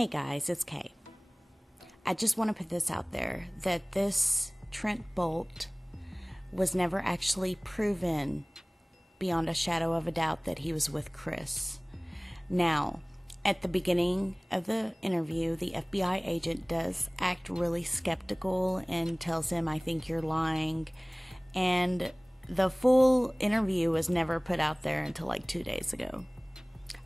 Hey guys, it's Kay. I just want to put this out there that this Trent Bolt was never actually proven beyond a shadow of a doubt that he was with Chris. Now, at the beginning of the interview, the FBI agent does act really skeptical and tells him, "I think you're lying." And the full interview was never put out there until like 2 days ago.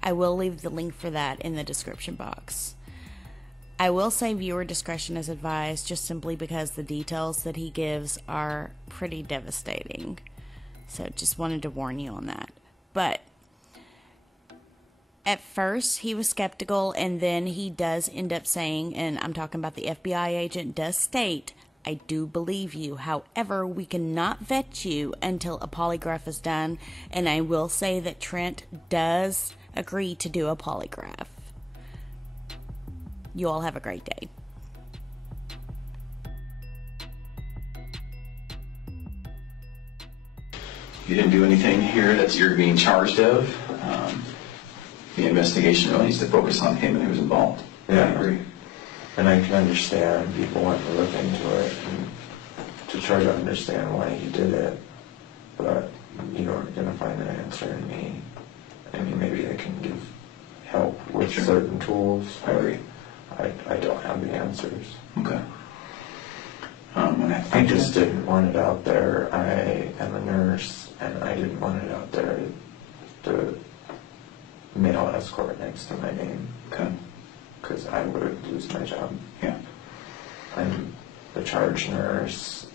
I will leave the link for that in the description box. I will say viewer discretion is advised, just simply because the details that he gives are pretty devastating. So just wanted to warn you on that. But at first he was skeptical, and then he does end up saying, and I'm talking about the FBI agent does state, "I do believe you. However, we cannot vet you until a polygraph is done." And I will say that Trent does agree to do a polygraph. You all have a great day. You didn't do anything here that you're being charged of. The investigation really needs to focus on him and who's involved. Yeah, I agree. And I can understand people want to look into it and to try to understand why he did it, but you aren't going to find an answer in me. I mean, maybe I can give help with certain tools. I agree. I don't have the answers. Okay. I just didn't want it out there. I am a nurse, and I didn't want it out there to male escort next to my name. Okay. Because I would lose my job. Yeah. I'm the charge nurse.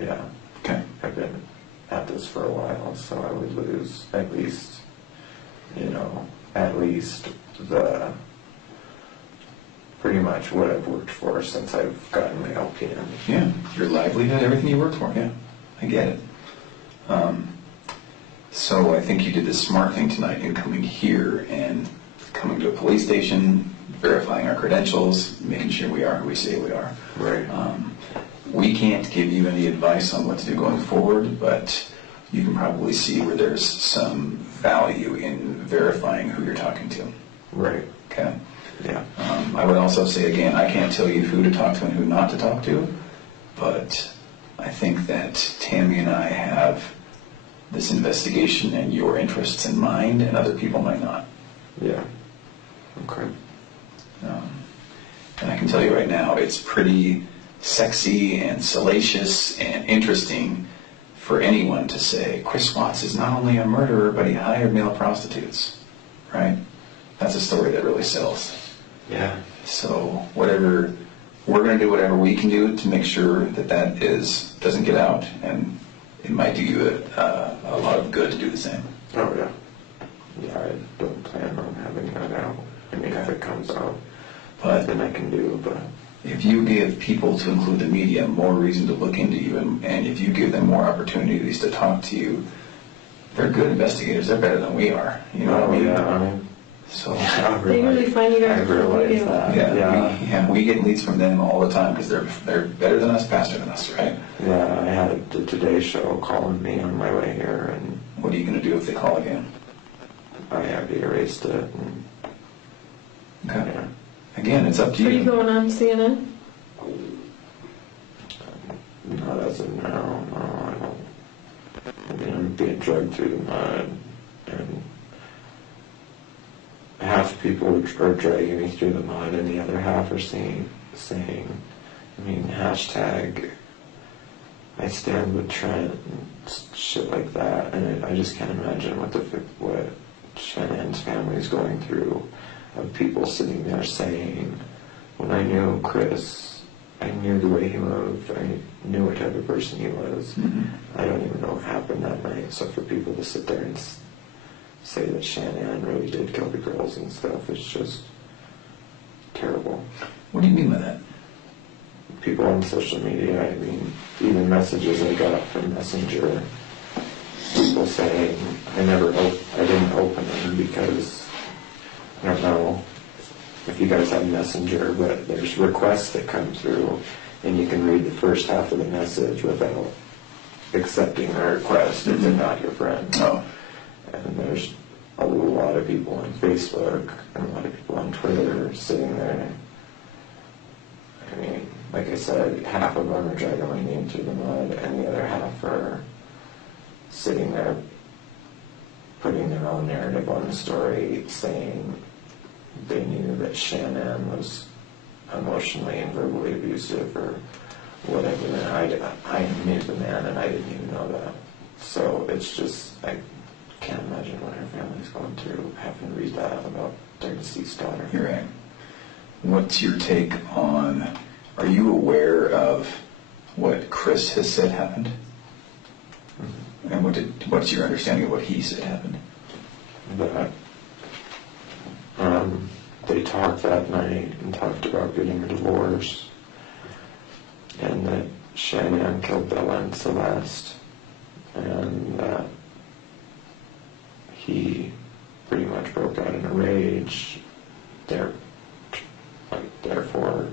Yeah. Okay. I've been at this for a while, so I would lose at least the pretty much what I've worked for since I've gotten my LPN. Yeah. Your livelihood, everything you worked for. Yeah. I get it. So I think you did the smart thing tonight in coming here and coming to a police station, verifying our credentials, making sure we are who we say we are. Right. We can't give you any advice on what to do going forward, but you can probably see where there's some value in verifying who you're talking to. Right. Okay? Yeah. I would also say, again, I can't tell you who to talk to and who not to talk to, but I think that Tammy and I have this investigation and your interests in mind, and other people might not. Yeah. Okay. And I can tell you right now, it's pretty sexy and salacious and interesting for anyone to say, Chris Watts is not only a murderer, but he hired male prostitutes, right? That's a story that really sells. Yeah. So we're going to do whatever we can do to make sure that doesn't get out, and it might do you a lot of good to do the same. Oh, yeah. Yeah, I don't plan on having that out. I mean, if it comes out, But then I can do, but... If you give people, to include the media, more reason to look into you, and if you give them more opportunities to talk to you, they're good investigators. They're better than we are. You know what I mean? Yeah. So They really find you guys. I realize that. Yeah. We get leads from them all the time because they're better than us, faster than us, right? Yeah, I had the Today Show calling me on my way here, and What are you going to do if they call again? I have erased it. And, Okay. yeah. Again, it's up to Are you you. going on CNN? No, that's a no. No, I don't. I mean, I'm being dragged through the mud, and half the people are dragging me through the mud, and the other half are saying, hashtag I stand with Trent and shit like that, and I just can't imagine what Shannon's family is going through, of people sitting there saying, when I knew Chris, I knew the way he moved, I knew what type of person he was. Mm-hmm. I don't even know what happened that night, so for people to sit there and say that Shannon really did kill the girls and stuff, it's just terrible. What do you mean by that? People on social media, I mean, even messages I got from Messenger, people saying I didn't open them because, I don't know if you guys have Messenger, but there's requests that come through, and you can read the first half of the message without accepting the request if they're not your friend. Oh. And there's a lot of people on Facebook and a lot of people on Twitter sitting there. I mean, like I said, half of them are dragging my name through the mud, and the other half are sitting there putting their own narrative on the story, saying they knew that Shannon was emotionally and verbally abusive or whatever. And I knew the man, and I didn't even know that. So it's just, I can't imagine what her family's going through having to read that about their deceased daughter. You're right. What's your take on, are you aware of what Chris has said happened? Mm-hmm. And what's your understanding of what he said happened? That they talked that night and talked about getting a divorce, and that Shannon killed Bella and Celeste, and that he pretty much broke out in a rage, therefore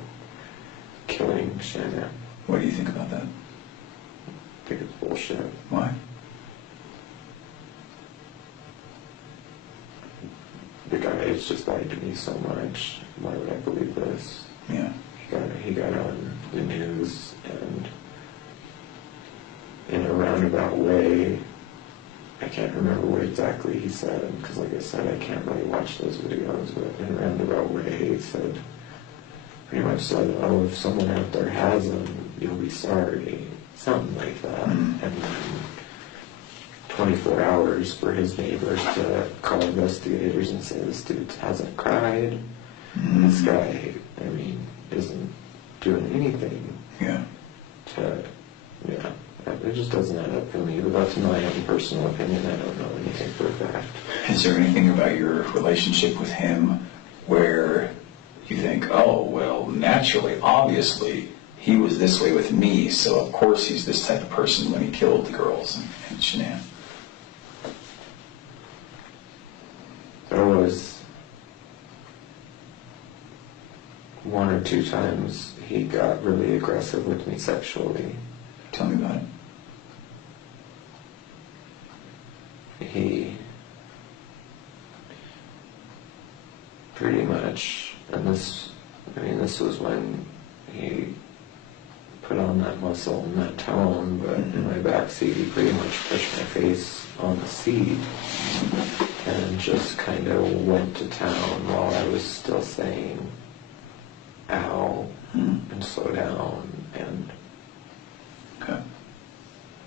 killing Shannon. What do you think about that? I think it's bullshit. Why? The guy's just lied to me so much. Why would I believe this? Yeah. He got on the news, and in a roundabout way, I can't remember what exactly he said, because like I said, I can't really watch those videos, but in a roundabout way, he said, pretty much said, oh, if someone out there has them, you'll be sorry. Something like that. Mm-hmm. And then 24 hours for his neighbors to call investigators and say, this dude hasn't cried. Mm-hmm. This guy, I mean, isn't doing anything. Yeah. It just doesn't add up for me, but that's my own personal opinion. I don't know anything for a fact. Is there anything about your relationship with him where you think, oh, well, naturally, obviously, he was this way with me, so of course he's this type of person when he killed the girls and Shanann? There was one or two times he got really aggressive with me sexually. Tell me about it. He pretty much, and this was when he put on that muscle and that tone, but in my backseat he pretty much pushed my face on the seat and just kind of went to town while I was still saying ow and slow down. And okay.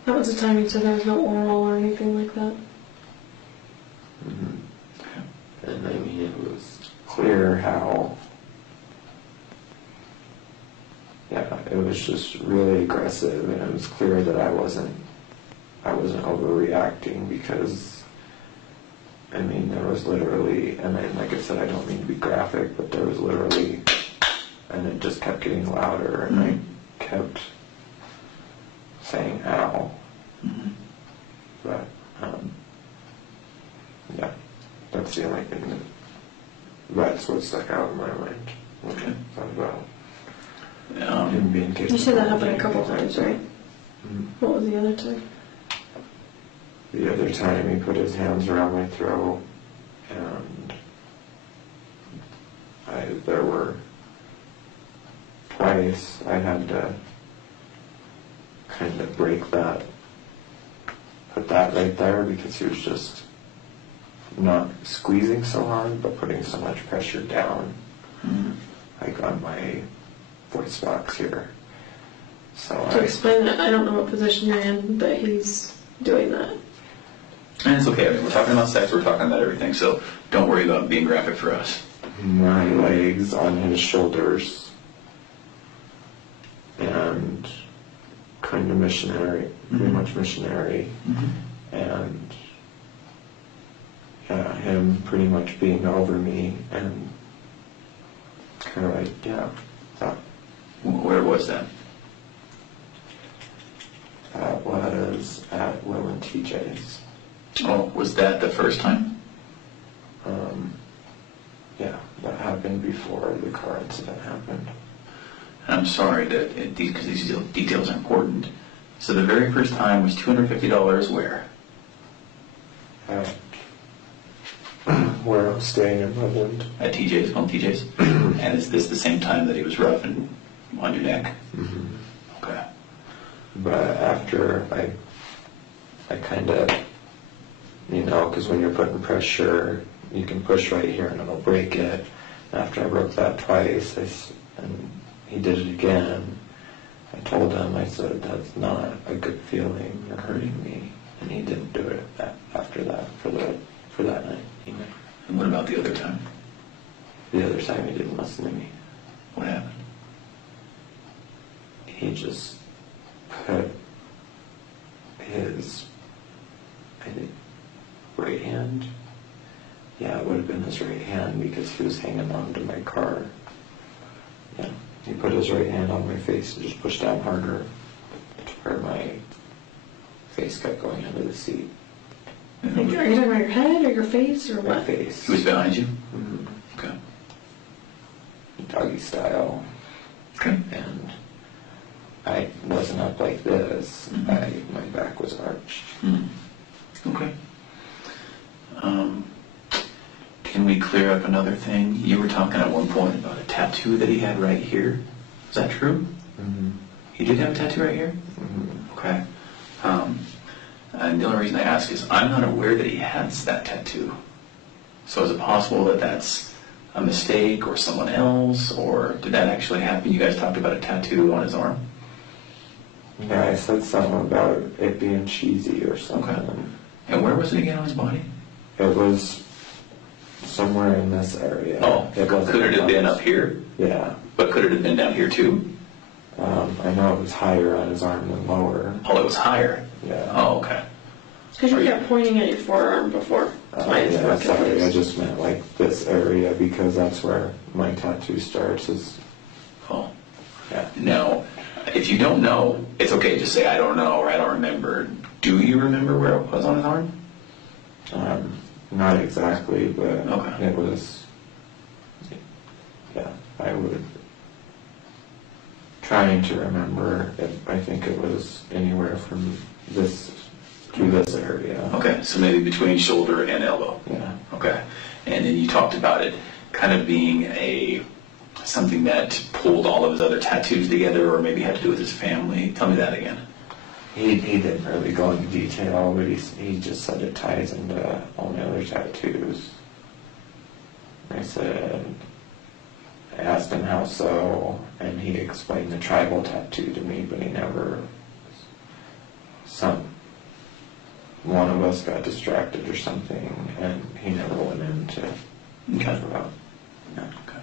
That was the time you said there was no oral or anything like that? Mm-hmm. And I mean, it was clear how, it was just really aggressive, and it was clear that I wasn't overreacting, because I mean, there was literally, and like I said, I don't mean to be graphic, but there was literally, and it just kept getting louder, and I kept saying ow. Mm-hmm. But that's the only thing that's what stuck out in my mind when I thought about him being capable. You said that happened a couple times, right? Mm-hmm. What was the other time? The other time he put his hands around my throat, and there were twice I had to kind of break that, put that right there, because he was just not squeezing so hard, but putting so much pressure down, like on my voice box here. So To explain that, I don't know what position you're in, but he's doing that. And it's okay. I mean, we're talking about sex. We're talking about everything. So don't worry about being graphic for us. My legs on his shoulders, and kind of missionary, pretty much missionary, and him pretty much being over me, and kind of like, that. Where was that? That was at Will and TJ's. Oh, was that the first time? That happened before the car incident happened. I'm sorry because these details are important. So the very first time was $250 where? At Where I'm staying in Loveland. At TJ's, home TJ's? And is this the same time that he was rough and on your neck? Mm-hmm. Okay. But after I kind of, because when you're putting pressure, you can push right here and it'll break it. After I broke that twice, and he did it again, I told him, I said, that's not a good feeling, you're hurting me. And he didn't do it after that, for that night. And what about the other time? The other time he didn't listen to me. What happened? He just put his, I think, right hand. Yeah, it would have been his right hand because he was hanging on to my car. Yeah, he put his right hand on my face and just pushed down harder to where my face kept going under the seat. Like, are you talking about your head or your face or My what? face. He was behind you? Mm-hmm. Okay. Doggy style. Okay. And I wasn't up like this. Mm-hmm. My back was arched. Okay. Can we clear up another thing? You were talking at one point about a tattoo that he had right here. Is that true? Mm-hmm. He did have a tattoo right here? Mm-hmm. Okay. And the only reason I ask is I'm not aware that he has that tattoo. So is it possible that that's a mistake or someone else, or did that actually happen? You guys talked about a tattoo on his arm? Yeah, I said something about it being cheesy or something. Okay. And where was it again on his body? It was somewhere in this area. Oh, it wasn't could it have been up here? Yeah. But could it have been down here too? I know it was higher on his arm than lower. Oh, it was higher. Yeah. Oh, okay. Because you kept pointing at your forearm before. That's why it's Yeah, more sorry, I confused. just meant like this area because that's where my tattoo starts. Oh. Yeah. Now, if you don't know, it's okay. Just say, I don't know, or I don't remember. Do you remember where it was on his arm? Not exactly, but Okay. it was, yeah, I would, trying to remember, I think it was anywhere from this to this area. Okay, so maybe between shoulder and elbow. Yeah. Okay. And then you talked about it kind of being something that pulled all of his other tattoos together, or maybe had to do with his family. Tell me that again. He didn't really go into detail, but he just said it ties into all my other tattoos. I asked him how so, and he explained the tribal tattoo to me, but he never, one of us got distracted or something, and he never went into talk about that. Okay.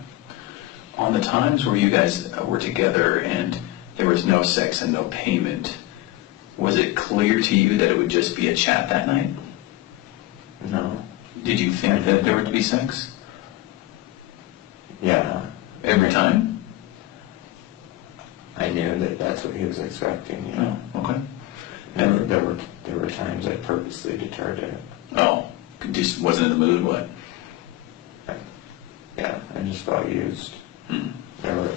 On the times where you guys were together and there was no sex and no payment, was it clear to you that it would just be a chat that night? No. Did you think that there would be sex? Yeah. Every time? I knew that that's what he was expecting, you know. Oh, okay. And there were times I purposely deterred it. Oh, just wasn't in the mood, what? Yeah, I just felt used. Hmm. There were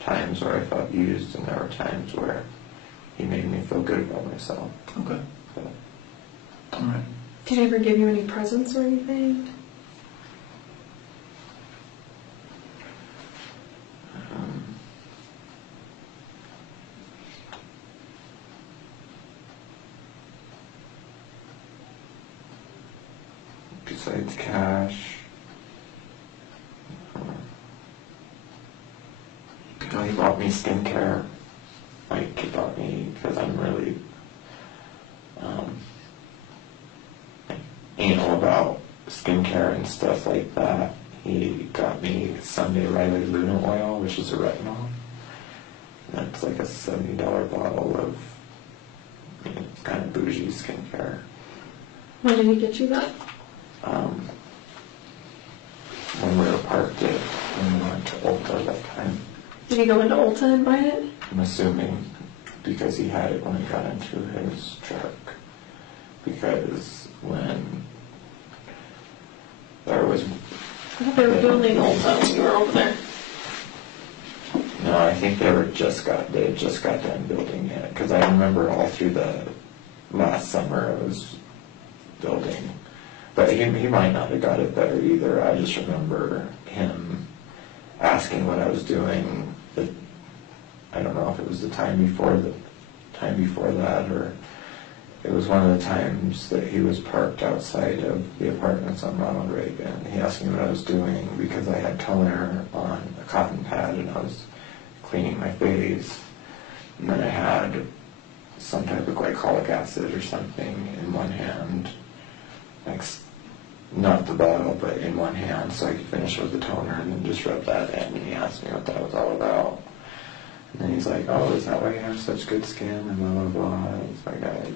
times where I felt used, and there were times where he made me feel good about myself. Okay. But, All right. Did he ever give you any presents or anything? besides cash, he bought me skincare. Like, he bought me, because I'm really anal about skincare and stuff like that. He got me Sunday Riley Luna oil, which is a retinol. That's like a $70 bottle of kind of bougie skincare. When did he get you that? When we were parked it, when we went to Ulta that time. Did he go into Ulta and buy it? I'm assuming because he had it when he got into his truck. Because when there was... I thought they were building Ulta when you were over there. No, I think they had just got done building it. Because I remember all through the last summer it was building. But he might not have got it better either. I just remember him asking what I was doing. I don't know if it was the time before that, or it was one of the times that he was parked outside of the apartments on Ronald Reagan. He asked me what I was doing because I had toner on a cotton pad and I was cleaning my face. And then I had some type of glycolic acid or something in one hand, like not the bottle, but in one hand, so I could finish with the toner and then just rub that in. And he asked me what that was all about. And then he's like, "Oh, is that why you have such good skin?" And blah, blah, blah. I was like, "I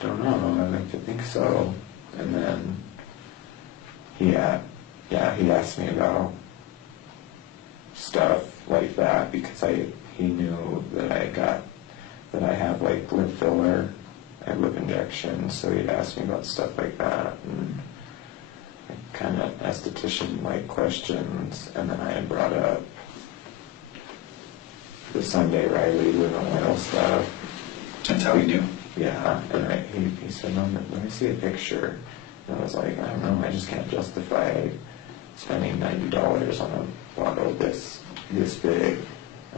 don't know, I like to think so." And then he asked me about stuff like that because he knew that I have like lip filler and lip injections, so he'd ask me about stuff like that and kind of esthetician like questions. And then I had brought up the Sunday Riley living oil stuff. That's how he knew. Yeah, and he said, "No, let me see a picture." And I was like, "I don't know, I just can't justify spending $90 on a bottle this big."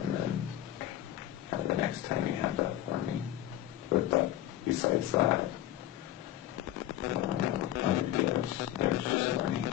And then the next time he had that for me. But besides that, other gifts, there's just money.